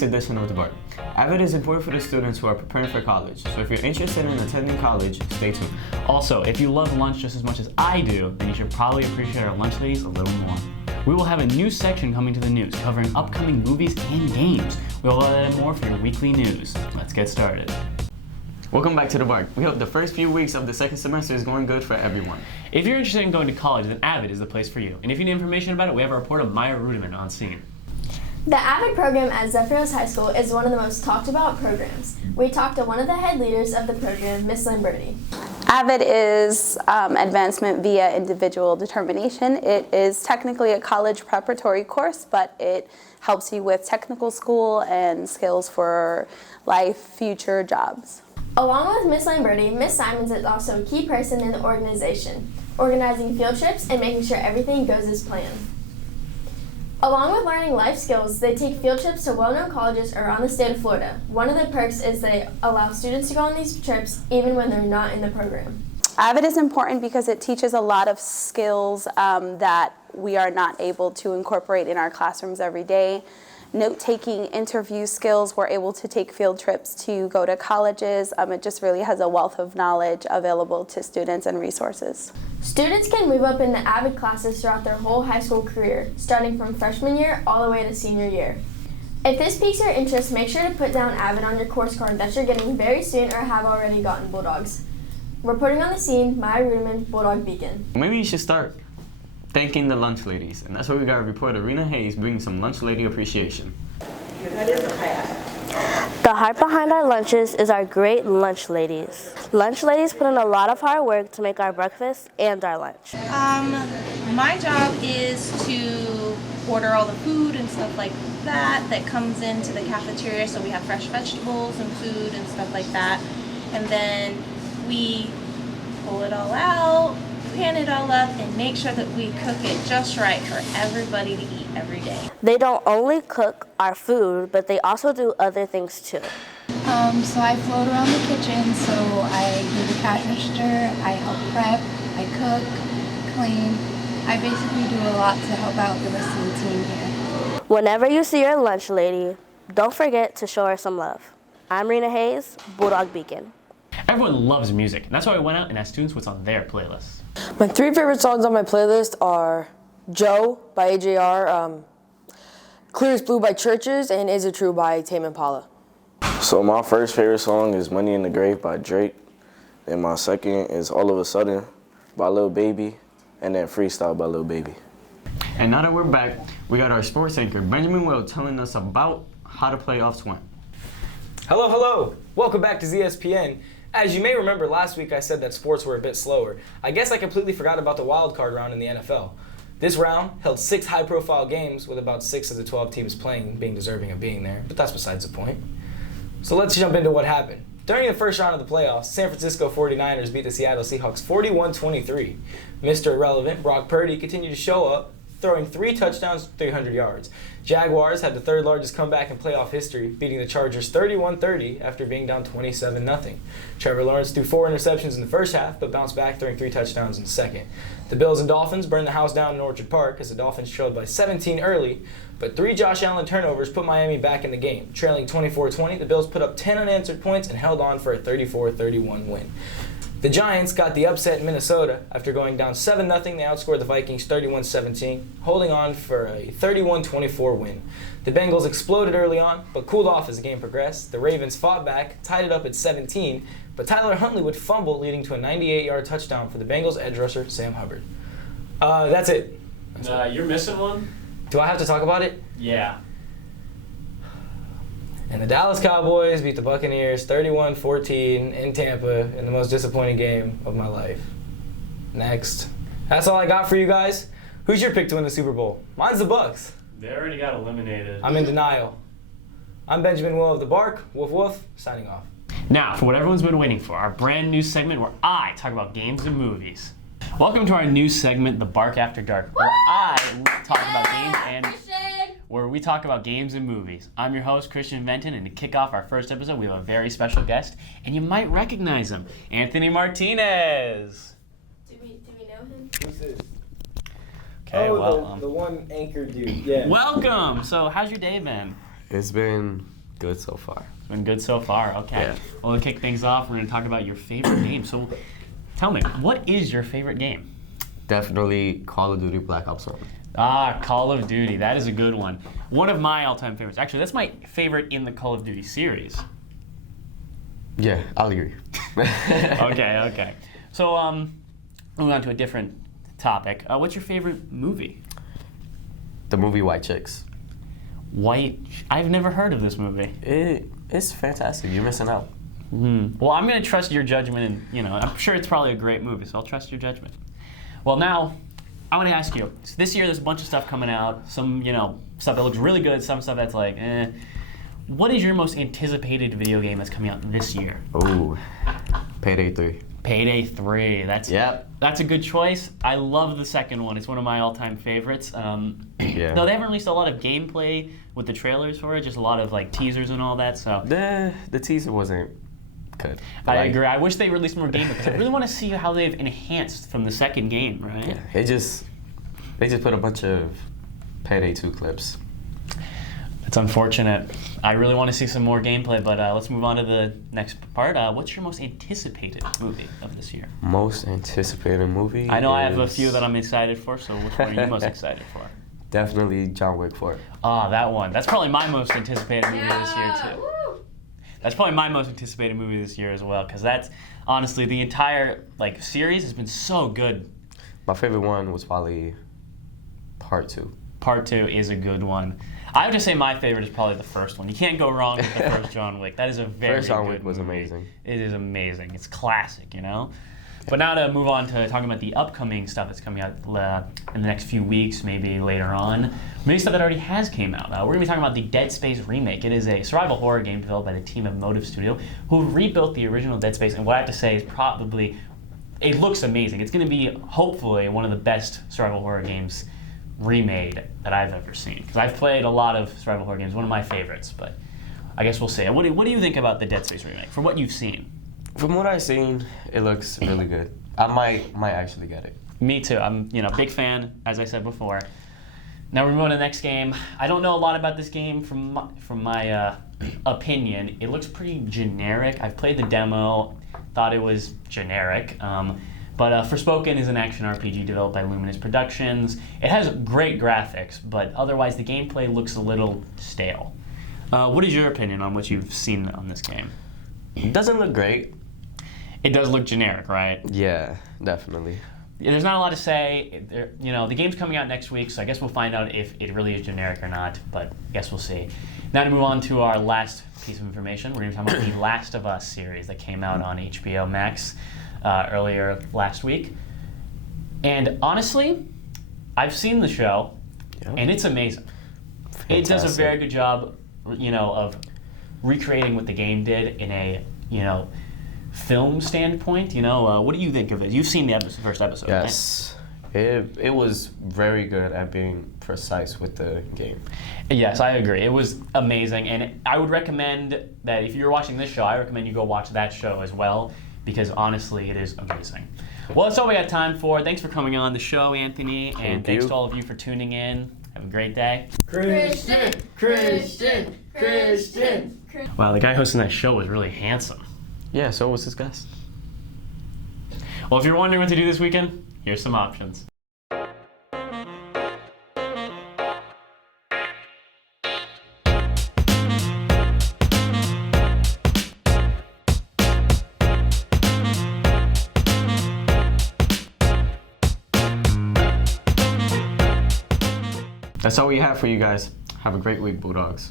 week's edition of The Bark. Avid is important for the students who are preparing for college, so if you're interested in attending college, stay tuned. Also, if you love lunch just as much as I do, then you should probably appreciate our lunch ladies a little more. We will have a new section coming to the news, covering upcoming movies and games. We'll add more for your weekly news. Let's get started. Welcome back to The Bark. We hope the first few weeks of the second semester is going good for everyone. If you're interested in going to college, then Avid is the place for you. And if you need information about it, we have a reporter, Maya Rudiman, on scene. The AVID program at Zephyr Hills High School is one of the most talked about programs. We talked to one of the head leaders of the program, Miss Lamberti. AVID is advancement via individual determination. It is technically a college preparatory course, but it helps you with technical school and skills for life, future jobs. Along with Miss Lamberti, Miss Simons is also a key person in the organization, organizing field trips and making sure everything goes as planned. Along with learning life skills, they take field trips to well-known colleges around the state of Florida. One of the perks is they allow students to go on these trips even when they're not in the program. AVID is important because it teaches a lot of skills that we are not able to incorporate in our classrooms every day. Note-taking, interview skills, we're able to take field trips to go to colleges. It just really has a wealth of knowledge available to students and resources. Students can move up into AVID classes throughout their whole high school career, starting from freshman year all the way to senior year. If this piques your interest, make sure to put down AVID on your course card that you're getting very soon or have already gotten Bulldogs. Reporting on the scene, Maya Rudiman, Bulldog Beacon. Maybe you should start thanking the lunch ladies, and that's why we got reporter Rena Hayes bringing some lunch lady appreciation. The heart behind our lunches is our great lunch ladies. Lunch ladies put in a lot of hard work to make our breakfast and our lunch. My job is to order all the food and stuff like that comes into the cafeteria, so we have fresh vegetables and food and stuff like that. And then we pull it all out, pan it all up, and make sure that we cook it just right for everybody to eat every day. They don't only cook our food, but they also do other things too. So I float around the kitchen, so I do the cash register, I help prep, I cook, clean. I basically do a lot to help out the rest of the team here. Whenever you see your lunch lady, don't forget to show her some love. I'm Rena Hayes, Bulldog Beacon. Everyone loves music, and that's why we went out and asked students what's on their playlist. My three favorite songs on my playlist are Joe by AJR, Clear as Blue by Churches, and Is It True by Tame Impala. So my first favorite song is Money in the Grave by Drake. And my second is All of a Sudden by Lil Baby. And then Freestyle by Lil Baby. And now that we're back, we got our sports anchor, Benjamin Will, telling us about how the playoffs went. Hello. Welcome back to ZSPN. As you may remember, last week I said that sports were a bit slower. I guess I completely forgot about the wild card round in the NFL. This round held 6 high-profile games with about 6 of the 12 teams playing being deserving of being there, but that's besides the point. So let's jump into what happened. During the first round of the playoffs, San Francisco 49ers beat the Seattle Seahawks 41-23. Mr. Irrelevant, Brock Purdy, continued to show up, throwing 3 touchdowns, 300 yards. Jaguars had the third largest comeback in playoff history, beating the Chargers 31-30 after being down 27-0. Trevor Lawrence threw 4 interceptions in the first half, but bounced back, throwing 3 touchdowns in the second. The Bills and Dolphins burned the house down in Orchard Park as the Dolphins trailed by 17 early, but 3 Josh Allen turnovers put Miami back in the game. Trailing 24-20, the Bills put up 10 unanswered points and held on for a 34-31 win. The Giants got the upset in Minnesota. After going down 7-0, they outscored the Vikings 31-17, holding on for a 31-24 win. The Bengals exploded early on, but cooled off as the game progressed. The Ravens fought back, tied it up at 17, but Tyler Huntley would fumble, leading to a 98-yard touchdown for the Bengals edge rusher, Sam Hubbard. That's it. You're missing one? Do I have to talk about it? Yeah. And the Dallas Cowboys beat the Buccaneers 31-14 in Tampa in the most disappointing game of my life. Next. That's all I got for you guys. Who's your pick to win the Super Bowl? Mine's the Bucks. They already got eliminated. I'm in denial. I'm Benjamin Will of The Bark. Woof woof. Signing off. Now, for what everyone's been waiting for, our brand new segment where I talk about games and movies. Welcome to our new segment, The Bark After Dark, where I talk about games and we talk about games and movies. I'm your host, Christian Venton, and to kick off our first episode, we have a very special guest, and you might recognize him, Anthony Martinez. Do we know him? Who's this? Okay, the one anchor dude. Yeah. Welcome. So, how's your day been? It's been good so far. It's been good so far. Okay. Yeah. Well, to kick things off, we're going to talk about your favorite game. So, tell me, what is your favorite game? Definitely Call of Duty Black Ops 1. Ah, Call of Duty. That is a good one. One of my all-time favorites. Actually, that's my favorite in the Call of Duty series. Yeah, I'll agree. Okay. So, moving on to a different topic. What's your favorite movie? The movie White Chicks. I've never heard of this movie. It's fantastic. You're missing out. Well, I'm going to trust your judgment, and I'm sure it's probably a great movie, so I'll trust your judgment. Well, now, I want to ask you. So this year, there's a bunch of stuff coming out. Some, stuff that looks really good. Some stuff that's like, eh. What is your most anticipated video game that's coming out this year? Ooh, Payday 3. Payday 3. That's a good choice. I love the second one. It's one of my all-time favorites. Yeah. No, they haven't released a lot of gameplay with the trailers for it. Just a lot of like teasers and all that. So the teaser wasn't good. I agree. I wish they released more gameplay because I really want to see how they've enhanced from the second game. Right? Yeah. They just put a bunch of Payday 2 clips. It's unfortunate. I really want to see some more gameplay, but let's move on to the next part. What's your most anticipated movie of this year? Most anticipated movie? I know I have a few that I'm excited for, so which one are you most excited for? Definitely John Wick 4. Ah, that one. That's probably my most anticipated movie this year, too. That's probably my most anticipated movie this year as well, because that's, honestly, the entire series has been so good. My favorite one was probably Part 2. Part 2 is a good one. I would just say my favorite is probably the first one. You can't go wrong with the first John Wick. That is a very First John good Wick was movie. amazing. It is amazing. It's classic, But now to move on to talking about the upcoming stuff that's coming out in the next few weeks, maybe later on. Maybe stuff that already has came out. We're going to be talking about the Dead Space remake. It is a survival horror game developed by the team of Motive Studio, who rebuilt the original Dead Space. And what I have to say is probably, it looks amazing. It's going to be, hopefully, one of the best survival horror games remade that I've ever seen. Because I've played a lot of survival horror games, one of my favorites, but I guess we'll see. What do you think about the Dead Space remake, from what you've seen? From what I've seen, it looks really good. I might actually get it. Me too. I'm big fan, as I said before. Now we're moving to the next game. I don't know a lot about this game from my opinion. It looks pretty generic. I've played the demo, thought it was generic. But Forspoken is an action RPG developed by Luminous Productions. It has great graphics, but otherwise the gameplay looks a little stale. What is your opinion on what you've seen on this game? It doesn't look great. It does look generic, right? Yeah, definitely. Yeah, there's not a lot to say. The game's coming out next week, so I guess we'll find out if it really is generic or not, but I guess we'll see. Now to move on to our last piece of information, we're going to talk about the Last of Us series that came out on HBO Max earlier last week. And honestly, I've seen the show, and it's amazing. Fantastic. It does a very good job, of recreating what the game did in a, film standpoint. What do you think of it? You've seen the first episode, yes. Right? It was very good at being precise with the game. Yes, I agree. It was amazing, and I would recommend that if you're watching this show, I recommend you go watch that show as well, because honestly, it is amazing. Well, that's all we got time for. Thanks for coming on the show, Anthony, and thanks to all of you for tuning in. Have a great day. Christian, Christian, Christian. Wow, the guy hosting that show was really handsome. Yeah, so was his guest. Well, if you're wondering what to do this weekend, here's some options. That's all we have for you guys. Have a great week, Bulldogs.